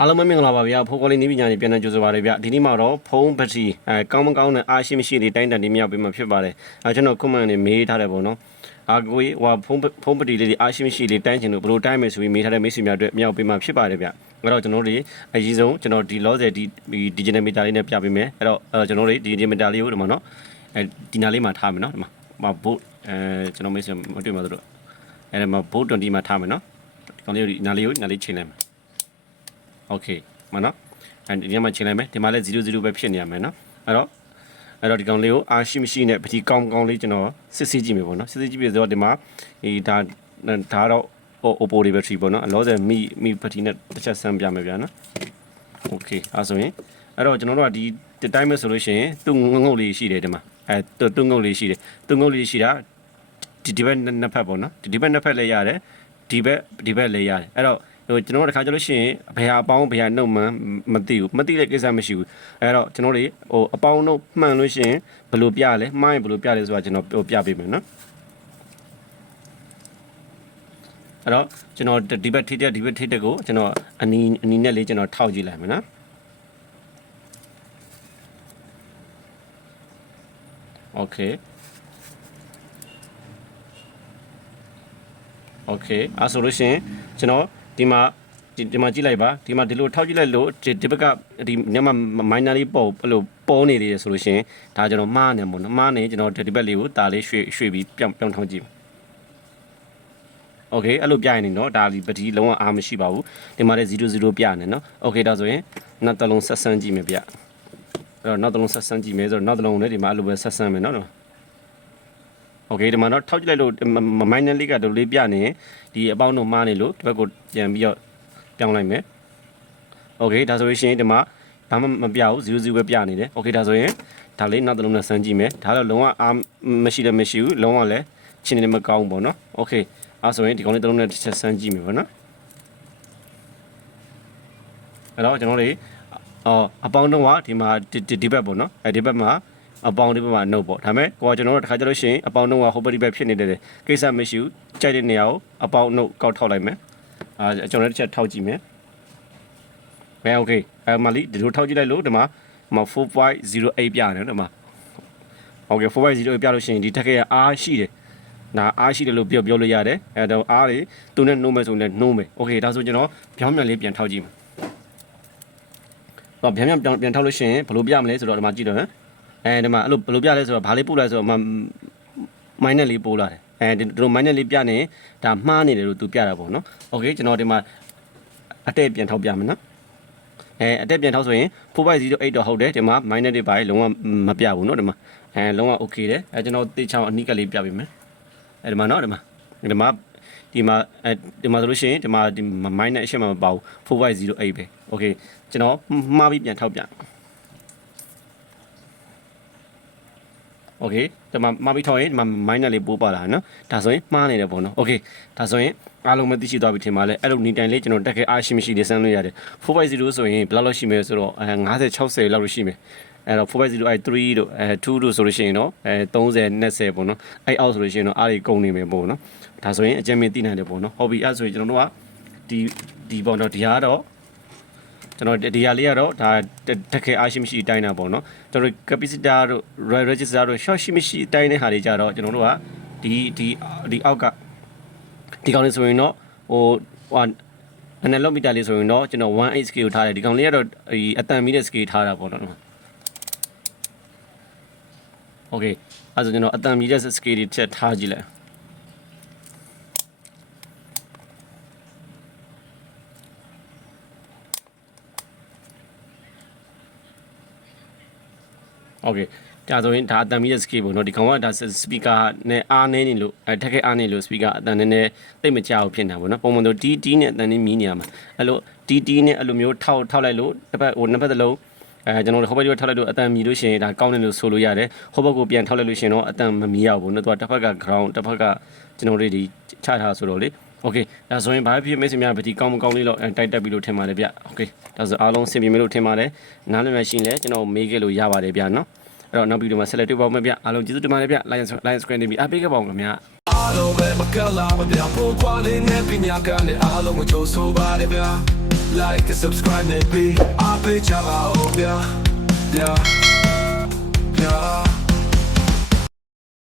အားလုံးပဲမင်္ဂလာပါဗျာဖိုးကောလေးနေပညာနေပြန်နေကြိုဆိုပါရဗျဒီနေ့မှာတော့ဖုန်းဘက်ထရီအဲကောင်းမကောင်းနဲ့အားရှိမရှိတွေတိုင်းတန်နေမြောက်ပေးမှာဖြစ်ပါတယ်အဲကျွန်တော် comment နေမေးထားတယ်ပေါ့နော်အာကိုကြီးဟိုဖုန်းဖုန်းဘက်ထရီလေးတွေအားရှိမရှိတွေတိုင်းချင်လို့ဘယ်လိုတိုင်းမယ်ဆိုပြီးမေးထားတဲ့မိတ်ဆွေများအတွက်မြောက်ပေးမှာဖြစ်ပါတယ်ဗျအဲ့တော့ကျွန်တော်တို့အရေးဆုံးကျွန်တော်ဒီ loss ဒီ digital meter လေးနဲ့ပြပေးမယ်အဲ့တော့ကျွန်တော်တို့ဒီ digital meter လေးကိုဒီမှာနော်အဲဒီနာလေးမှာထားမယ်နော်ဒီမှာမှာ bolt အဲကျွန်တော်မိတ်ဆွေမတွေ့မှာတို့အဲ့ဒါမှာ bolt 20မှာထားမယ်နော်ဒီကောင်လေးကိုဒီနာလေးကိုနာလေးချိန်လိုက်မယ် โอเคမနော်အဲဒီညမှာချိန်လိုက်မယ်ဒီမှာလည်း00ပဲဖြစ်နေရမယ်နော်အဲ့တော့အဲ့တော့ဒီကောင်လေးကိုအာရှိမရှိနဲ့ပတိကောင်းကောင်းလေးကျွန်တော်စစ်စစ်ကြည့်မယ်ပေါ့နော်စစ်စစ်ကြည့်ပြီဆိုတော့ဒီမှာဒီဒါဒါတော့ Oppo တွေ battery ပေါ့နော်အလောဆယ်မိမိပတိနဲ့တစ်ချက်ဆန်းပြမယ်ဗျာနော်โอเคအဲဆိုရင်အဲ့တော့ကျွန်တော်တို့ကဒီဒီတိုင်းပဲဆိုလို့ရှိရင်သူ့ငုံငုံလေးရှိတယ်ဒီမှာအဲသူ့သူ့ငုံလေးရှိတယ်သူ့ငုံလေးရှိတာဒီဒီဘက်နှစ်ဖက်ပေါ့နော်ဒီဒီဘက်နှစ်ဖက်လည်းရတယ်ဒီဘက်ဒီဘက်လည်းရတယ်အဲ့တော့ ဟိုကျွန်တော်တို့တစ်ခါကျလို့ရှိရင်ဘယ်ဟာအပေါင်းဘယ်ဟာနှုတ်မှန်းမသိဘူးမသိတဲ့ကိစ္စမရှိဘူးအဲ့တော့ကျွန်တော်တို့ဟိုအပေါင်းနှုတ်မှန်လို့ရှိရင်ဘယ်လိုပြလဲမှားရင်ဘယ်လိုပြလဲဆိုတာကျွန်တော်ပြပေးမယ်နော်အဲ့တော့ကျွန်တော်ဒီဘက်ထိတဲ့ဒီဘက်ထိတဲ့ကိုကျွန်တော်အနီးအနီးနဲ့လေးကျွန်တော်ထောက်ကြည့်လိုက်မယ်နော်โอเคโอเคအဲဆိုလို့ရှိရင်ကျွန်တော် ဒီမှာဒီဒီမှာကြည့်လိုက်ပါဒီမှာဒီလိုထောက်ကြည့်လိုက်လို့ဒီဒီဘက်ကဒီညမမိုင်းနာလေးပေါ်အဲ့လိုပေါ်နေတယ်ဆိုလို့ရှိရင်ဒါကျွန်တော်မှားနေမို့နော်မှားနေကျွန်တော်ဒီဘက်လေးကိုဒါလေးရွှေ့ရွှေ့ပြီးပြောင်းပြောင်းထောက်ကြည့်โอเคအဲ့လိုပြရင်နေနော်ဒါဒီပတိလုံးဝအားမရှိပါဘူးဒီမှာလည်း00ပြနေနော်โอเคဒါဆိုရင်နောက်တစ်လုံးဆက်ဆန်းကြည့်မယ်ဗျအဲ့တော့နောက်တစ်လုံးဆက်ဆန်းကြည့်မယ်ဆိုတော့နောက်တစ်လုံးလည်းဒီမှာအဲ့လိုပဲဆက်ဆန်းမယ်နော် โอเคဒီမှာတော့ထောက်ကြည့်လိုက်လို့မိုင်းနယ်လေးကတို့လေးပြနေရင်ဒီအပေါင်းတို့မှားနေလို့ဒီဘက်ကိုပြန်ပြီးတော့ပြောင်းလိုက်မယ်โอเคဒါဆိုရင်ဒီမှာဘာမှမပြဘူး0 0ပဲပြနေတယ်โอเคဒါဆိုရင်ဒါလေးနောက်တစ်လုံးနဲ့ဆန်းကြည့်မယ်ဒါတော့လုံးဝအားမရှိလည်းမရှိဘူးလုံးဝလည်းချင်းနေမကောင်းဘူးပေါ့နော်โอเคအဲဆိုရင်ဒီကောင်လေးတစ်လုံးနဲ့တစ်ချက်ဆန်းကြည့်မယ်ပေါ့နော်အဲ့တော့ကျွန်တော်တို့အော်အပေါင်းတော့ကဒီမှာဒီဘက်ပေါ့နော်အဲဒီဘက်မှာ အပေါင်းဒီဘက်မှာနှုတ်ပေါ့ဒါပေမဲ့ကိုကကျွန်တော်တို့တစ်ခါကြလို့ရှိရင်အပေါင်းနှုတ်ကဟိုဘက်ဒီဘက်ဖြစ်နေတယ်ကိစ္စမရှိဘူးကြိုက်တဲ့နေရာကိုအပေါင်းနှုတ်ကောက်ထောက်လိုက်မယ်အာကျွန်တော်တို့တစ်ချက်ထောက်ကြည့်မယ်ဘယ်โอเคအဲမလီဒီလိုထောက်ကြည့်လိုက်လို့ဒီမှာမ4.08ပြတယ်ဒီမှာโอเค4.08ပြလို့ရှိရင်ဒီတက်ကရအားရှိတယ်နာအားရှိတယ်လို့ပြောပြောလို့ရတယ်အဲတော့အားတွေသူနဲ့နှိုးမယ်ဆိုရင်လည်းနှိုးမယ်โอเคဒါဆိုကျွန်တော်ဗျောင်းမြန်လေးပြန်ထောက်ကြည့်မယ်တော့ဗျောင်းမြန်ပြန်ပြန်ထောက်လို့ရှိရင်ဘယ်လိုပြမလဲဆိုတော့ဒီမှာကြည့်တော့ဟမ် အဲဒီမှာအဲ့လိုဘယ်လိုပြလဲဆိုတော့ဘာလေးပို့လဲဆိုတော့မိုင်းနဲ့လေးပို့လာတယ်အဲဒီလိုမိုင်းနဲ့လေးပြနေဒါမှားနေတယ်လို့သူပြတာပေါ့နော်โอเคကျွန်တော်ဒီမှာအတက်ပြန်ထောက်ပြမယ်နော်အဲအတက်ပြန်ထောက်ဆိုရင်4.08တော့ဟုတ်တယ်ဒီမှာ minus တွေပါလုံးဝမပြဘူးเนาะဒီမှာအဲလုံးဝ okay တယ်အဲကျွန်တော်တေချောင်းအနိကလေးပြပေးမယ်အဲဒီမှာเนาะဒီမှာဒီမှာဒီမှာအဲဒီမှာဆိုလို့ရှိရင်ဒီမှာဒီ minus အရှင်းမှာမပါဘူး4.08ပဲ okay ကျွန်တော်မှားပြီးပြန်ထောက်ပြ โอเคဒီမှာမှားပြီးထောက်ရင်ဒီမှာ minus လေးပိုးပါလာနော်ဒါဆိုရင်မှားနေတယ်ပေါ့နော်โอเคဒါဆိုရင်အားလုံးမသိရှိသွားပြီထင်ပါလဲအဲ့လိုနေတိုင်လေးကျွန်တော်တက်ခဲအားရှိမရှိလေးစမ်းလို့ရတယ်4.0ဆိုရင်ဘယ်လောက်လောက်ရှိမလဲဆိုတော့အဲ50 60လောက်လို့ရှိမယ်အဲ့တော့4.0အဲ3တို့အဲ2တို့ဆိုလို့ရှိရင်တော့အဲ30 20ပေါ့နော်အဲ့အောက်ဆိုလို့ရှိရင်တော့အားတွေကုန်နေမယ်ပေါ့နော်ဒါဆိုရင်အကြမ်းမြင်သိနိုင်တယ်ပေါ့နော်ဟော်ဘီအဲ့ဆိုရင်ကျွန်တော်တို့ကဒီဒီပေါ့နော်ဒီဟာကတော့ ကျွန်တော်ဒီဟာလေးကတော့ဒါတကယ်အားရှိမရှိတိုင်းတာပေါ့နော်ကျွန်တော် capacitor တို့ register တို့ short ရှိမရှိတိုင်းတဲ့ဟာတွေကြတော့ကျွန်တော်တို့ကဒီဒီဒီအောက်ကဒီကောင်လေးဆိုရင်တော့ဟိုဟာ analog meter လေးဆိုရင်တော့ကျွန်တော် 1/8 scale ထားတယ်ဒီကောင်လေးကတော့ဒီအတန်မီတဲ့ scale ထားတာပေါ့နော် Okay အဲ့ဒါကျွန်တော်အတန်မီတဲ့ scale တွေထည့်ထားကြည့်လိုက် โอเคဒါဆိုရင်ဒါအတန်မီတဲ့ scale ပေါ့နော်ဒီကောင်ကဒါ speaker နဲ့အားနေနေလို့အဲထက်ခဲအားနေလို့ speaker အတန်နည်းနည်းသိမကြောက်ဖြစ်နေတာပေါ့နော်ပုံမှန်ဆို DT နဲ့အတန်လေးမြည်နေရမှာအဲ့လို DT နဲ့အဲ့လိုမျိုးထောက်ထောက်လိုက်လို့တစ်ပတ်ဟိုနှစ်ပတ်သလုံးအဲကျွန်တော်တို့ဟိုဘက်ကိုထောက်လိုက်လို့အတန်မြည်လို့ရှိရင်ဒါကောင်းတယ်လို့ဆိုလို့ရတယ်ဟိုဘက်ကိုပြန်ထောက်လိုက်လို့ရှိရင်တော့အတန်မမြည်ရဘူးနော်သူကတစ်ဖက်က ground တစ်ဖက်ကကျွန်တော်တို့ဒီချထားဆိုတော့လေโอเคဒါဆိုရင်ဘာဖြစ်မိတ်ဆွေများပတိကောင်းမကောင်းလေးတော့တိုက်တက်ပြီးလို့ထင်ပါတယ်ဗျโอเคဒါဆိုအားလုံးဆင်ပြေမယ်လို့ထင်ပါတယ်နားလည်မှရှိရင်လည်းကျွန်တော်မေးခဲ့လို့ရပါတယ်ဗျနော် အဲ့တော့နောက်ဗီဒီယိုမှာဆက်လက်တွေ့ပါမယ်ဗျအားလုံးကျေးဇူးတင်ပါတယ်ဗျ Lions Lions Grand Navy အားပေးခဲ့ပါဦးခင်ဗျာအားလုံးပဲမကလာမပြဖို့ခွာလေးနဲ့ပညာကနဲ့အားလုံးကိုကြိုးဆိုပါတယ်ဗျာ Like and subscribe နဲ့ပြီးအားပေးကြပါဦးဗျာ Yeah Yeah